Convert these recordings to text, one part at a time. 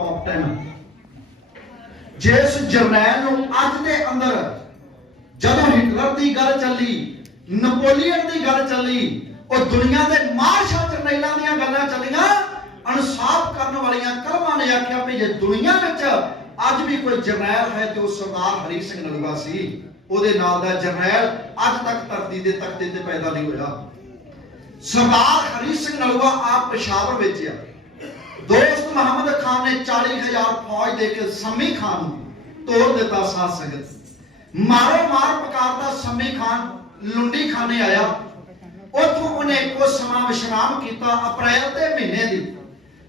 Top 10 ਜਿਸ ਜਰਨੈਲ ਨੂੰ ਅੱਜ ਦੇ ਅੰਦਰ ਜਦੋਂ ਹਿਟਲਰ ਦੀ ਗੱਲ ਚੱਲੀ, ਨਪੋਲੀਅਨ ਦੀ ਗੱਲ ਚੱਲੀ, ਉਹ ਦੁਨੀਆ ਦੇ ਮਾਰਸ਼ਲ ਜਰਨੈਲਾਂ ਦੀਆਂ ਗੱਲਾਂ ਚੱਲੀਆਂ ਅਨਸਾਫ ਕਰਨ ਵਾਲੀਆਂ ਕਲਮਾਂ ਨੇ ਆਖਿਆ ਵੀ ਜੇ ਦੁਨੀਆ ਵਿੱਚ ਅੱਜ ਵੀ ਕੋਈ ਜਰਨੈਲ ਹੈ ਤੇ ਉਹ ਸਰਦਾਰ ਹਰੀ ਸਿੰਘ ਨਲਵਾ ਸੀ, ਉਹਦੇ ਨਾਲ ਦਾ ਜਰਨੈਲ ਅੱਜ ਤੱਕ ਧਰਤੀ ਦੇ ਤਖਤੇ ਤੇ ਪੈਦਾ ਨਹੀਂ ਹੋਇਆ। ਸਰਦਾਰ ਹਰੀ ਸਿੰਘ ਨਲਵਾ ਆਪ ਪਸ਼ਾਵਰ ਵਿੱਚ ਆ। ਦੋਸਤ ਮੁਹੰਮਦ ਖਾਨ ਨੇ 40000 ਫੌਜ ਦੇ ਕੇ ਸਮੀ ਖਾਨ ਨੂੰ ਤੋੜ ਦਿੱਤਾ ਸਾਧ ਸੰਗਤ। ਮਾਰੋ ਮਾਰ ਪਕਾਰਦਾ ਸਮੀ ਖਾਨ ਲੁੰਡੀ ਖਾਨੇ ਆਇਆ। ਉੱਥੋਂ ਉਹਨੇ ਕੁਝ ਸਮਾਂ ਵਿਸ਼ਰਾਮ ਕੀਤਾ ਅਪ੍ਰੈਲ ਦੇ ਮਹੀਨੇ ਦੀ।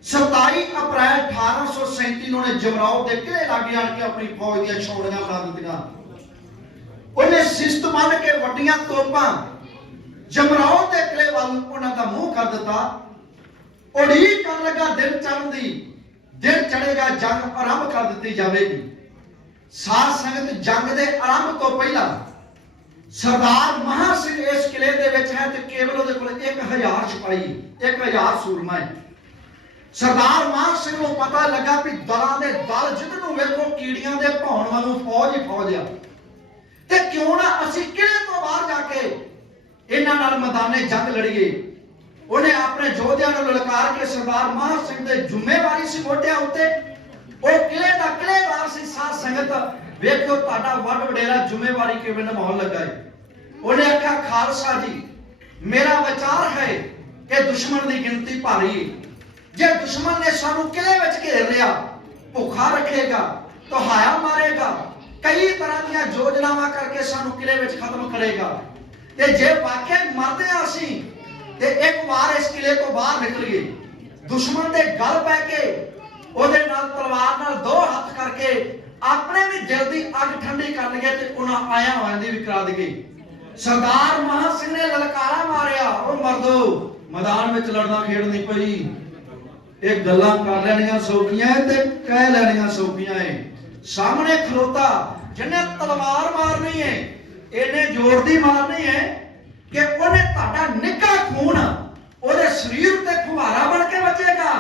27 ਅਪ੍ਰੈਲ 1837 ਨੂੰ ਉਹਨੇ ਜਮਰਾਓ ਦੇ ਕਿਲੇ ਲਾਗੇ ਆਣ ਕੇ ਆਪਣੀ ਫੌਜ ਦੀਆਂ ਛੋੜੀਆਂ ਲਾ ਦਿੱਤੀਆਂ। ਉਹਨੇ ਸਿਸਤ ਮੰਨ ਕੇ ਵੱਡੀਆਂ ਤੋਪਾਂ ਜਮਰਾਓ ਦੇ ਕਿਲੇ ਵੱਲ ਉਹਨਾਂ ਦਾ ਮੂੰਹ ਕਰ ਦਿੱਤਾ। ਉਡੀਕ ਕਰਨ ਲੱਗਾ ਦਿਨ ਚੜ੍ਹਨ ਦੀ, ਦਿਨ ਚੜੇਗਾ ਜੰਗ ਆਰੰਭ ਕਰ ਦਿੱਤੀ ਜਾਵੇਗੀ। ਸਾਧ ਸੰਗਤ ਜੰਗ ਦੇ ਆਰੰਭ ਤੋਂ ਪਹਿਲਾਂ ਸਰਦਾਰ ਮਹਾ ਸਿੰਘ ਇਸ ਕਿਲੇ ਦੇ ਵਿੱਚ ਹੈ ਤੇ ਕੇਵਲ ਉਹਦੇ ਕੋਲ 1000 ਸਿਪਾਹੀ 1000 ਸੂਰਮਾ ਹੈ। ਸਰਦਾਰ ਮਾਨ ਸਿੰਘ ਨੂੰ ਪਤਾ ਲੱਗਾ ਵੀ ਦਲਾਂ ਦੇ ਦਲ ਜਿੱਦ ਨੂੰ ਵੇਖੋ ਕੀੜੀਆਂ ਦੇ ਭੌਣ ਵਾਂਗੂ ਫੌਜ ਹੀ ਫੌਜ ਆ। ਤੇ ਕਿਉਂ ਨਾ ਅਸੀਂ ਕਿਲੇ ਤੋਂ ਬਾਹਰ ਜਾ ਕੇ ਇਹਨਾਂ ਨਾਲ ਮੈਦਾਨੇ ਜੰਗ ਲੜੀਏ। ਉਹਨੇ ਆਪਣੇ ਯੋਧਿਆਂ ਨੂੰ ਲਲਕਾਰ ਕੇ ਸਰਦਾਰ ਮਾਨ ਸਿੰਘ ਦੇ ਜ਼ਿੰਮੇਵਾਰੀ ਸੀ ਮੋਢਿਆਂ ਉੱਤੇ। ਉਹ ਕਿਲੇ ਦਾ ਕਿਲੇਦਾਰ ਸੀ, ਸਾਧ ਸੰਗਤ। ਵੇਖੋ ਤੁਹਾਡਾ ਵੱਡ ਵਡੇਰਾ ਜ਼ਿੰਮੇਵਾਰੀ ਕਿਵੇਂ ਨਿਭਾਉਣ ਲੱਗਾ ਹੈ ਉਹਨੇ ਆਖਿਆ, ਖਾਲਸਾ ਜੀ, ਮੇਰਾ ਵਿਚਾਰ ਹੈ ਕਿ ਦੁਸ਼ਮਣ ਦੀ ਗਿਣਤੀ ਭਾਰੀ ਹੈ ਜੇ ਦੁਸ਼ਮਣ ਨੇ ਸਾਨੂੰ ਕਿਲੇ ਵਿੱਚ ਘੇਰ ਲਿਆ, ਭੁੱਖਾ ਰੱਖੇਗਾ ਤੁਹਾਇਆ ਮਾਰੇਗਾ, ਕਈ ਤਰ੍ਹਾਂ ਦੀਆਂ ਯੋਜਨਾਵਾਂ ਕਰਕੇ ਸਾਨੂੰ ਕਿਲੇ ਵਿੱਚ ਖਤਮ ਕਰੇਗਾ। ਤੇ ਜੇ ਵਾਕਿਆ ਮਰਦੇ ਹਾਂ ਅਸੀਂ ਤੇ ਇੱਕ ਵਾਰ ਇਸ ਕਿਲੇ ਤੋਂ ਬਾਹਰ ਨਿਕਲ ਨਿਕਲੀਏ ਦੁਸ਼ਮਣ ਦੇ ਗਲ ਪੈ ਕੇ ਉਹਦੇ ਨਾਲ ਤਲਵਾਰ ਨਾਲ ਦੋ ਹੱਥ ਕਰਕੇ ਆਪਣੇ ਵੀ ਦਿਲ ਦੀ ਅੱਗ ਠੰਡੀ ਕਰ ਲਈਏ ਤੇ ਉਹਨਾਂ ਆਇਆਂ ਹੋਇਆਂ ਦੀ ਵੀ ਕਰਾ ਦਈਏ ਸਰਦਾਰ ਮਹਾਂ ਸਿੰਘ ਨੇ ਲਲਕਾਰਾ ਮਾਰਿਆ ਉਹ ਮਰਦੋ, ਮੈਦਾਨ ਵਿੱਚ ਲੜਨਾ ਖੇਡਣੀ ਨਹੀਂ ਪਈ। ਇਹ ਗੱਲਾਂ ਕਰ ਲੈਣੀਆਂ ਸੌਖੀਆਂ ਹੈ ਤੇ ਕਹਿ ਲੈਣੀਆਂ ਸੌਖੀਆਂ ਏ ਸਾਹਮਣੇ ਖਲੋਤਾ, ਜਿਹਨੇ ਤਲਵਾਰ ਮਾਰਨੀ ਹੈ ਇਹਨੇ ਜ਼ੋਰ ਦੀ ਮਾਰਨੀ ਏ ਕਿ ਉਹਨੇ ਤੁਹਾਡਾ ਨਿੱਕਾ ਖੂਨ ਉਹਦੇ ਸਰੀਰ ਤੇ ਫੁਹਾਰਾ ਬਣ ਕੇ ਵੱਜੇਗਾ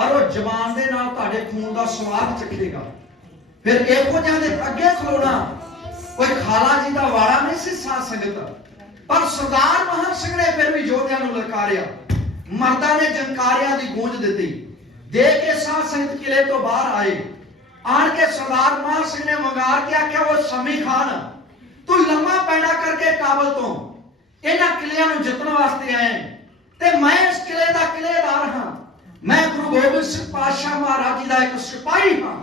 ਪਰ ਉਹ ਜ਼ਬਾਨ ਦੇ ਨਾਲ ਤੁਹਾਡੇ ਖੂਨ ਦਾ ਸਵਾਦ ਚੱਖੇਗਾ। ਫਿਰ ਇਹੋ ਜਿਹਾ ਦੇ ਅੱਗੇ ਖਲੋਣਾ, ਕੋਈ ਖਾਲਾ ਜੀ ਦਾ ਵਾੜਾ ਨਹੀਂ ਸੀ ਸਾਧ ਸੰਗਤ ਪਰ ਸਰਦਾਰ ਮਹਾਂ ਸਿੰਘ ਨੇ ਫਿਰ ਵੀ ਯੋਧਿਆਂ ਨੂੰ ਲਲਕਾਰਿਆ। ਮਰਦਾਂ ਨੇ ਜੰਕਾਰਿਆਂ ਦੀ ਗੂੰਜ ਦਿੱਤੀ। ਦੇ ਕੇ ਸਾਧ ਸੰਗਤ ਕਿਲੇ ਤੋਂ ਬਾਹਰ ਆਏ। ਆਣ ਕੇ ਸਰਦਾਰ ਮਹਾਂ ਸਿੰਘ ਨੇ ਵੰਗਾਰ ਕੇ ਆਖਿਆ, ਉਹ ਸਮੀ ਖਾਨ, ਤੂੰ ਲੰਮਾ ਪੈਣਾ ਕਰਕੇ ਕਾਬਲ ਤੋਂ। ਇਹਨਾਂ ਕਿਲਿਆਂ ਨੂੰ ਜਿੱਤਣ ਵਾਸਤੇ ਆਏ। ਤੇ ਮੈਂ ਇਸ ਕਿਲੇ ਦਾ ਕਿਲੇਦਾਰ ਹਾਂ। ਮੈਂ ਗੁਰੂ ਗੋਬਿੰਦ ਸਿੰਘ ਪਾਤਸ਼ਾਹ ਮਹਾਰਾਜ ਜੀ ਦਾ ਇੱਕ ਸਿਪਾਹੀ ਹਾਂ।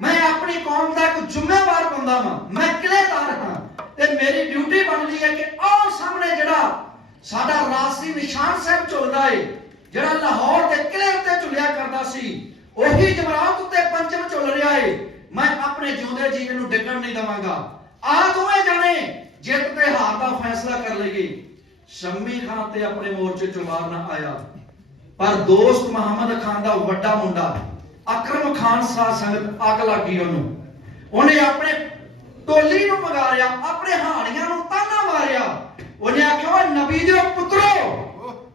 ਮੈਂ ਆਪਣੀ ਕੌਮ ਦਾ ਇੱਕ ਜ਼ਿੰਮੇਵਾਰ ਬੰਦਾ ਹਾਂ। ਮੈਂ ਕਿਲੇਦਾਰ ਹਾਂ। ਤੇ ਮੇਰੀ ਡਿਊਟੀ ਬਣਦੀ ਹੈ ਕਿ ਆਹ ਸਾਹਮਣੇ ਜਿਹੜਾ ਸਾਡਾ ਰਾਸੀ ਨਿਸ਼ਾਨ ਸਾਹਿਬ ਝੁਲਦਾ ਏ, ਜਿਹੜਾ ਲਾਹੌਰ ਦੇ ਕਿਲੇ ਉੱਤੇ ਝੁਲਿਆ ਕਰਦਾ ਸੀ, ਉਹੀ ਜਮਰਾਤ ਉੱਤੇ ਪੰਚਮ ਝੁਲ ਰਿਹਾ ਏ। ਮੈਂ ਆਪਣੇ ਜਿਉਂਦੇ ਜੀਵਨ ਨੂੰ ਡਿੱਗਣ ਨਹੀਂ ਦਵਾਂਗਾ। ਆ ਦੋਵੇਂ ਜਾਣੇ ਜਿੱਤ ਤੇ ਹਾਰ ਦਾ ਫੈਸਲਾ ਕਰ ਲਈਏ। ਸ਼ੰਮੀ ਖਾਨ ਤੇ ਆਪਣੇ ਮੋਰਚੇ ਚ ਨਾ ਆਇਆ। ਪਰ ਦੋਸਤ ਮੁਹੰਮਦ ਖਾਨ ਦਾ ਵੱਡਾ ਮੁੰਡਾ, ਅਕਰਮ ਖਾਨ ਸਾਹ ਸੰਗਤ ਅੱਗ ਲੱਗੀ ਉਹਨੂੰ। ਉਹਨੇ ਆਪਣੇ ਟੋਲੀ ਨੂੰ ਮਗਾਰਿਆ, ਆਪਣੇ ਹਾਣੀਆਂ ਨੂੰ ਤਾਨਾ ਮਾਰਿਆ। ਉਹਨੇ ਆਖਿਆ, ਓਏ ਨਬੀ ਦੇ ਪੁੱਤਰੋ,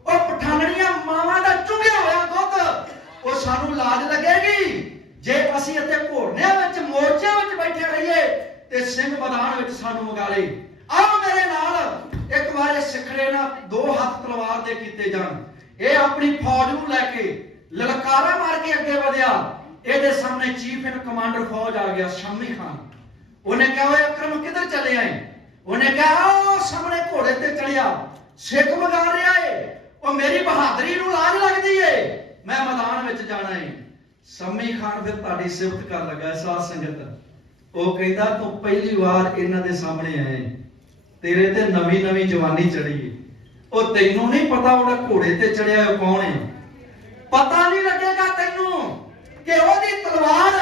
ਉਹ ਪਠਾਨਣੀਆਂ ਮਾਵਾਂ ਦਾ ਚੁਗਿਆ ਹੋਇਆ ਦੁੱਧ, ਉਹ ਸਾਨੂੰ ਲਾਜ ਲੱਗੇਗੀ। ਜੇ ਅਸੀਂ ਇੱਥੇ ਘੋੜਿਆਂ ਵਿੱਚ, ਮੋਰਚਿਆਂ ਵਿੱਚ ਬੈਠੇ ਰਹੀਏ, ਤੇ ਸਿੰਘ ਮੈਦਾਨ ਵਿੱਚ ਸਾਨੂੰ ਮਗਾਲੇ ਆਓ ਮੇਰੇ ਨਾਲ, ਇੱਕ ਵਾਰ ਇਹ ਨਾਲ ਦੋ ਹੱਥ ਤਲਵਾਰ ਦੇ ਕੀਤੇ ਜਾਣ। ਇਹ ਆਪਣੀ ਫੌਜ ਨੂੰ ਲੈ ਕੇ ਲਲਕਾਰਾ ਮਾਰ ਕੇ ਅੱਗੇ ਵਧਿਆ। ਇਹਦੇ ਸਾਹਮਣੇ ਚੀਫ ਇਨ ਕਮਾਂਡਰ ਫੌਜ ਆ ਗਿਆ, ਸ਼ਾਮੀ ਖਾਨ। ਉਹਨੇ ਕਿਹਾ, ਓਏ ਅਕਰਮ, ਕਿੱਧਰ ਚਲੇ ਆਏ? ਉਹਨੇ ਕਿਹਾ ਉਹ ਸਾਹਮਣੇ ਘੋੜੇ ਤੇ ਚੜਿਆ ਸਿੱਖ ਮਗਾ ਰਿਹਾ ਏ। ਉਹ ਮੇਰੀ ਬਹਾਦਰੀ ਨੂੰ ਲਾਜ ਲੱਗਦੀ ਏ। ਮੈਂ ਮੈਦਾਨ ਵਿੱਚ ਜਾਣਾ ਏ। ਸੰਮੀ ਖਾਨ ਫਿਰ ਤੁਹਾਡੀ ਸਿਫਤ ਕਰਨ ਲੱਗਾ, ਸਾਧ ਸੰਗਤ। ਉਹ ਕਹਿੰਦਾ, ਤੂੰ ਪਹਿਲੀ ਵਾਰ ਇਹਨਾਂ ਦੇ ਸਾਹਮਣੇ ਆਏ ਤੇਰੇ ਤੇ ਨਵੀਂ ਨਵੀਂ ਜਵਾਨੀ ਚੜੀ ਏ। ਉਹ ਤੈਨੂੰ ਨਹੀਂ ਪਤਾ ਉਹਦਾ ਘੋੜੇ ਤੇ ਚੜਿਆ ਉਹ ਕੌਣ ਏ ਪਤਾ ਨਹੀਂ ਲੱਗੇਗਾ ਤੈਨੂੰ ਕਿ ਉਹਦੀ ਤਲਵਾਰ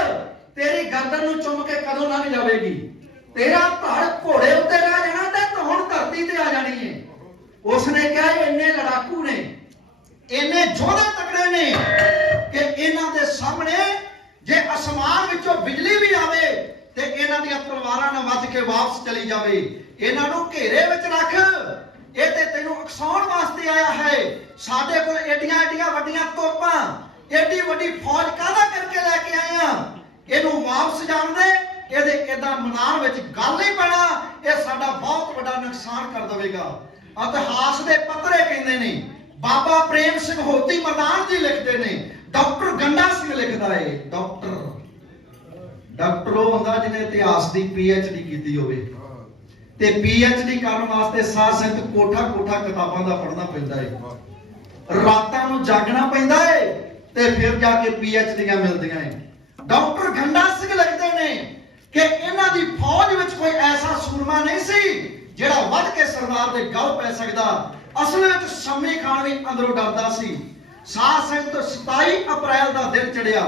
ਤੇਰੀ ਗਰਦਨ ਨੂੰ ਚੁੰਮ ਕੇ ਕਦੋਂ ਲੰਘ ਜਾਵੇਗੀ। ਤੇਰਾ ਧੜ ਘੋੜੇ ਉੱਤੇ ਰਹਿ ਜਾਣਾ ਤੇ ਤੂੰ ਹੁਣ ਧਰਤੀ ਤੇ ਆ ਜਾਣੀ ਏ ਉਸਨੇ ਕਿਹਾ, ਇੰਨੇ ਲੜਾਕੂ ਨੇ, ਇੰਨੇ ਜੋਧੇ ਤਕੜੇ ਨੇ ਕਿ ਇਹਨਾਂ ਦੇ ਸਾਹਮਣੇ ਜੇ ਅਸਮਾਨ ਵਿੱਚੋਂ ਬਿਜਲੀ ਵੀ ਆਵੇ ਤੇ ਇਹਨਾਂ ਦੀਆਂ ਤਲਵਾਰਾਂ ਨਾਲ ਵੱਜ ਕੇ ਵਾਪਸ ਚਲੀ ਜਾਵੇ। ਇਹਨਾਂ ਨੂੰ ਘੇਰੇ ਵਿੱਚ ਰੱਖ ਇਹ ਤੇ ਤੈਨੂੰ ਉਕਸਾਉਣ ਵਾਸਤੇ ਆਇਆ ਹੈ। ਸਾਡੇ ਕੋਲ ਏਡੀਆਂ ਏਡੀਆਂ ਵੱਡੀਆਂ ਤੋਪਾਂ ਏਡੀ ਵੱਡੀ ਫੌਜ ਕਾਹਦਾ ਕਰਕੇ ਲੈ ਕੇ ਆਏ ਆ? ਇਹਨੂੰ ਵਾਪਸ ਜਾਣ ਦੇ ਇਹਦੇ ਇਦਾਂ ਮੈਦਾਨ ਵਿੱਚ ਗੱਲ ਹੀ ਪੈਣਾ, ਇਹ ਸਾਡਾ ਬਹੁਤ ਵੱਡਾ ਨੁਕਸਾਨ ਕਰ ਦੇਵੇਗਾ। ਇਤਿਹਾਸ ਦੇ ਪੱਤਰੇ ਕਹਿੰਦੇ ਨੇ, ਬਾਬਾ ਪ੍ਰੇਮ ਸਿੰਘ ਹੋਤੀ ਮਰਦਾਨ ਜੀ ਲਿਖਦੇ ਨੇ, ਡਾਕਟਰ ਗੰਡਾ ਸਿੰਘ ਲਿਖਦਾ ਏ, ਡਾਕਟਰ। ਡਾਕਟਰ ਉਹ ਹੁੰਦਾ ਜਿਹਨੇ ਇਤਿਹਾਸ ਦੀ ਪੀ ਐਚ ਡੀ ਕੀਤੀ ਹੋਵੇ। ਤੇ ਡੀ ਕਰਨ ਵਾਸਤੇ ਸਾਧ ਸੰਗਤ ਕੋਠਾ ਕੋਠਾ ਕਿਤਾਬਾਂ ਦਾ ਪੜ੍ਹਨਾ ਪੈਂਦਾ ਏ। ਰਾਤਾਂ ਨੂੰ ਜਾਗਣਾ ਪੈਂਦਾ ਏ ਤੇ ਫਿਰ ਜਾ ਕੇ ਡੀਆਂ ਮਿਲਦੀਆਂ ਏ। ਡਾਕਟਰ ਗੰਡਾ ਸਿੰਘ ਲਿਖਦੇ ਨੇ ਕਿ ਇਹਨਾਂ ਦੀ ਫੌਜ ਵਿੱਚ ਕੋਈ ਐਸਾ ਸੂਰਮਾ ਨਹੀਂ ਸੀ ਜਿਹੜਾ ਵੱਧ ਕੇ ਸਰਦਾਰ ਦੇ ਗਲ ਪੈ ਸਕਦਾ। ਅਸਲ ਵਿੱਚ ਸ਼ੰਮੀ ਖਾਨ ਵੀ ਅੰਦਰੋਂ ਡਰਦਾ ਸੀ। ਸਾਧ ਸੰਗਤ 27 ਅਪ੍ਰੈਲ ਦਾ ਦਿਨ ਚੜਿਆ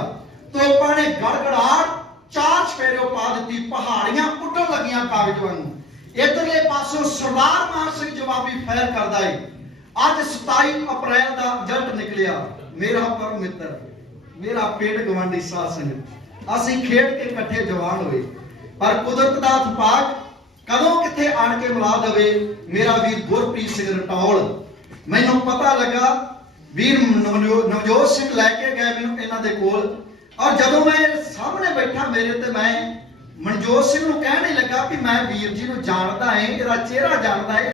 ਤੋਪਾਂ ਨੇ ਗੜਗੜਾਟ ਚਾਰ ਸਫੇਰਿਓ ਪਾ ਦਿੱਤੀ, ਪਹਾੜੀਆਂ ਉੱਡਣ ਲੱਗੀਆਂ ਕਾਗਜ਼ ਵਾਂਗੂ ਇਧਰਲੇ ਪਾਸੋਂ ਸਰਦਾਰ ਮਾਨ ਸਿੰਘ ਜਵਾਬੀ ਫਾਇਰ ਕਰਦਾ ਏ। ਅੱਜ 27 ਅਪ੍ਰੈਲ ਦਾ ਰਿਜ਼ਲਟ ਨਿਕਲਿਆ। ਮੇਰਾ ਪਰਮ ਮਿੱਤਰ, ਮੇਰਾ ਪਿੰਡ ਗਵਾਂਡੀ ਸਾਧ ਸੰਗਤ, ਅਸੀਂ ਖੇਡ ਕੇ ਇਕੱਠੇ ਜਵਾਨ ਹੋਏ। ਪਰ ਕੁਦਰਤ ਦਾ ਉਤਪਾਦ ਕਦੋਂ ਕਿੱਥੇ ਆਣ ਕੇ ਮਿਲਾ ਦੇਵੇ, ਮੇਰਾ ਵੀਰ ਗੁਰਪ੍ਰੀਤ ਸਿੰਘ ਰਟੌਲ। ਮੈਨੂੰ ਪਤਾ ਲੱਗਾ, ਵੀਰ ਨਵਜੋ- ਨਵਜੋਤ ਸਿੰਘ ਲੈ ਕੇ ਗਏ ਮੈਨੂੰ ਇਹਨਾਂ ਦੇ ਕੋਲ। ਔਰ ਜਦੋਂ ਮੈਂ ਸਾਹਮਣੇ ਬੈਠਾ ਮੇਰੇ ਤੇ ਮੈਂ ਮਨਜੋਤ ਸਿੰਘ ਨੂੰ ਕਹਿਣ ਹੀ ਲੱਗਾ ਕਿ ਮੈਂ ਵੀਰ ਜੀ ਨੂੰ ਜਾਣਦਾ ਏ, ਇਹਦਾ ਚਿਹਰਾ ਜਾਣਦਾ ਏ।